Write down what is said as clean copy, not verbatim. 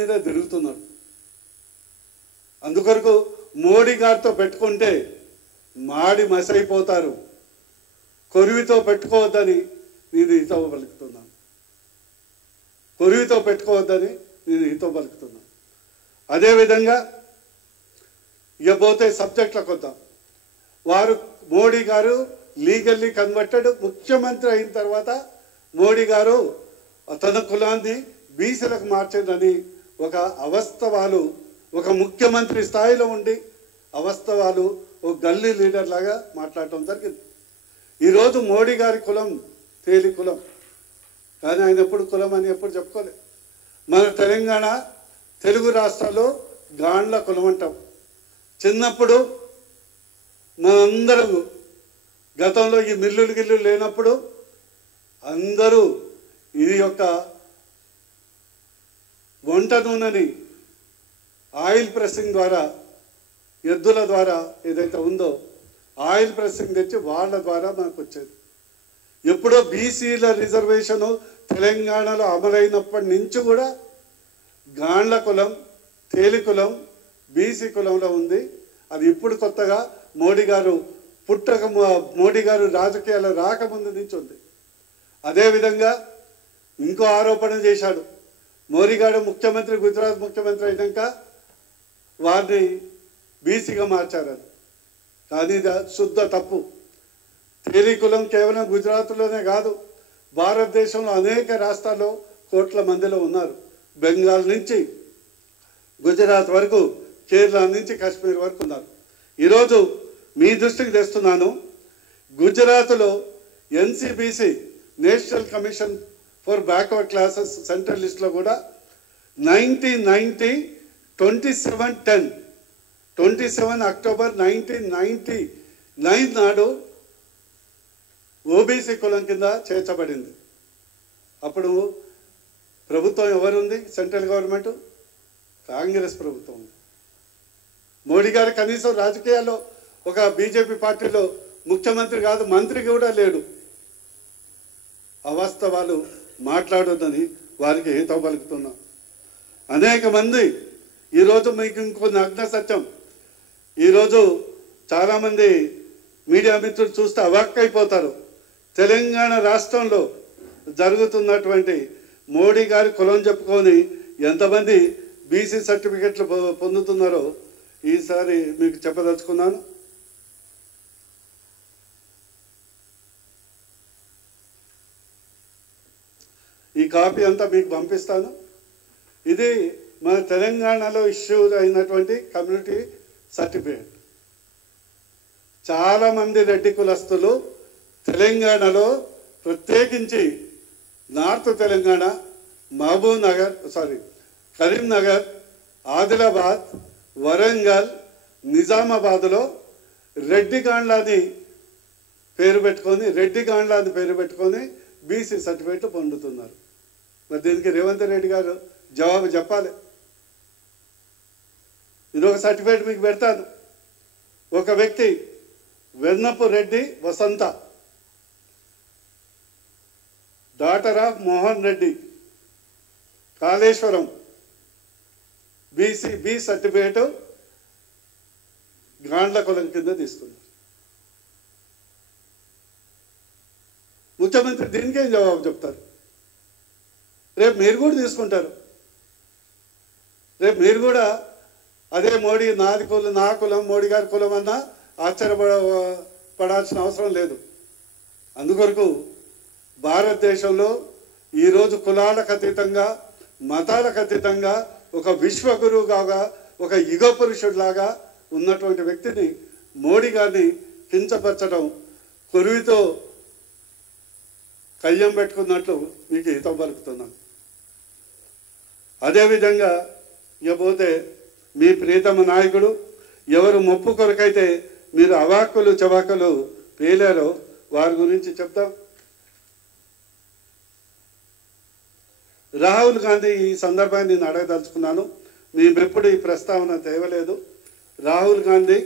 మీద తిరుగుతున్నాడు. అందుకొరకు మోడీ గారితో పెట్టుకుంటే మాడి మసైపోతారు, కొరివితో పెట్టుకోవద్దని నేను హితవు పలుకుతున్నాను. కొరివితో పెట్టుకోవద్దని నేను హితవు పలుకుతున్నాను. అదేవిధంగా ఇకపోతే సబ్జెక్టులకు వద్దాం. వారు మోడీ గారు లీగల్లీ కన్వర్టెడ్. ముఖ్యమంత్రి అయిన తర్వాత మోడీ గారు తన కులాన్ని బీసీలకు మార్చిందని ఒక అవస్తవాలు, ఒక ముఖ్యమంత్రి స్థాయిలో ఉండి అవస్తవాలు ఒక గల్లీ లీడర్ లాగా మాట్లాడటం జరిగింది. ఈరోజు మోడీ గారి కులం తేలి కులం, కానీ ఆయన ఎప్పుడు కులం అని ఎప్పుడు చెప్పుకోలేదు. మన తెలంగాణ తెలుగు రాష్ట్రాల్లో గాండ్ల కులం అంటాం. చిన్నప్పుడు మనందరూ గతంలో ఈ మిల్లులు గిల్లులు లేనప్పుడు అందరూ ఇది యొక్క వంట నూనెని ఆయిల్ ప్రెస్సింగ్ ద్వారా, ఎద్దుల ద్వారా ఏదైతే ఉందో ఆయిల్ ప్రెస్సింగ్ తెచ్చి వాళ్ళ ద్వారా మనకు వచ్చేది. ఎప్పుడో బీసీల రిజర్వేషను తెలంగాణలో అమలైనప్పటి నుంచి కూడా గాండ్ల కులం, తేలి కులం బీసీ కులంలో ఉంది. అది ఇప్పుడు కొత్తగా మోడీ గారు మోడీ గారు రాజకీయాలు రాకముందు నుంచి ఉంది. అదేవిధంగా ఇంకో ఆరోపణ చేశాడు. మోడీ గారు ముఖ్యమంత్రి, గుజరాత్ ముఖ్యమంత్రి అయినాక వారిని బీసీగా మార్చారని. కానీ ఇది శుద్ధ తప్పు. తేలి కులం కేవలం గుజరాత్లోనే కాదు, భారతదేశంలో అనేక రాష్ట్రాల్లో కోట్ల మందిలో ఉన్నారు. బెంగాల్ నుంచి గుజరాత్ వరకు, కేరళ నుంచి కాశ్మీర్ వరకు ఉన్నారు. ఈరోజు మీ దృష్టికి తెస్తున్నాను, గుజరాత్లో NCBC national commission for backward classes central లిస్ట్లో కూడా 27 అక్టోబర్ 1999 నాడు ఓబీసీ కులం కింద చేర్చబడింది. అప్పుడు ప్రభుత్వం ఎవరుంది? సెంట్రల్ గవర్నమెంట్, కాంగ్రెస్ ప్రభుత్వం ఉంది. మోడీ గారు కనీసం రాజకీయాల్లో ఒక బీజేపీ పార్టీలో ముఖ్యమంత్రి కాదు, మంత్రి కూడా లేడు. అవాస్తవాలు మాట్లాడొద్దని వారికి హితవు పలుకుతున్నాం. అనేక మంది ఈరోజు మీకు ఇంకో నగ్న సత్యం, ఈరోజు చాలామంది మీడియా మిత్రులు చూస్తే అవాక్కైపోతారు. తెలంగాణ రాష్ట్రంలో జరుగుతున్నటువంటి మోడీ గారి కులం చెప్పుకొని ఎంతమంది బీసీ సర్టిఫికెట్లు పొందుతున్నారో ఈసారి మీకు చెప్పదలుచుకున్నాను. ఈ కాపీ అంతా మీకు పంపిస్తాను. ఇది మన తెలంగాణలో ఇష్యూ అయినటువంటి కమ్యూనిటీ సర్టిఫికేట్. చాలామంది రెడ్డి కులస్తులు తెలంగాణలో, ప్రత్యేకించి నార్త్ తెలంగాణ, కరీంనగర్, ఆదిలాబాద్, వరంగల్, నిజామాబాద్లో రెడ్డి గాండ్లాని పేరు పెట్టుకొని బీసీ సర్టిఫికేట్ పొందుతున్నారు. మరి దీనికి రేవంత్ రెడ్డి గారు జవాబు చెప్పాలి. ఇదొక సర్టిఫికేట్ మీకు పెడతాను. ఒక వ్యక్తి Vennapu Reddy Vasantha, daughter of Mohan Reddy, Kaleshwaram, B certificate Gandla కులం కింద తీసుకున్నారు. ముఖ్యమంత్రి దీనికేం జవాబు చెప్తారు? రేపు మీరు కూడా తీసుకుంటారు. రేపు మీరు కూడా అదే మోడీ నాది కులం, నా కులం, మోడీ గారి కులం అన్నా ఆశ్చర్యపడాల్సిన అవసరం లేదు. అందుకొరకు భారతదేశంలో ఈరోజు కులాలకు అతీతంగా, మతాలకు అతీతంగా ఒక విశ్వగురువుగా, ఒక యుగ పురుషుడిలాగా ఉన్నటువంటి వ్యక్తిని, మోడీ గారిని కించపరచడం, కొరివితో కయ్యం పెట్టుకున్నట్లు మీకు హితం పలుకుతున్నాను. అదేవిధంగా ఇకపోతే మీ ప్రియతమ నాయకుడు ఎవరు మొప్పు కొరకైతే మీరు అవాక్కులు చవాకులు పేలారో వారి గురించి చెప్తాం. రాహుల్ గాంధీ, ఈ సందర్భాన్ని నేను అడగదలుచుకున్నాను, మేమెప్పుడు ఈ ప్రస్తావన తేవలేదు. రాహుల్ గాంధీ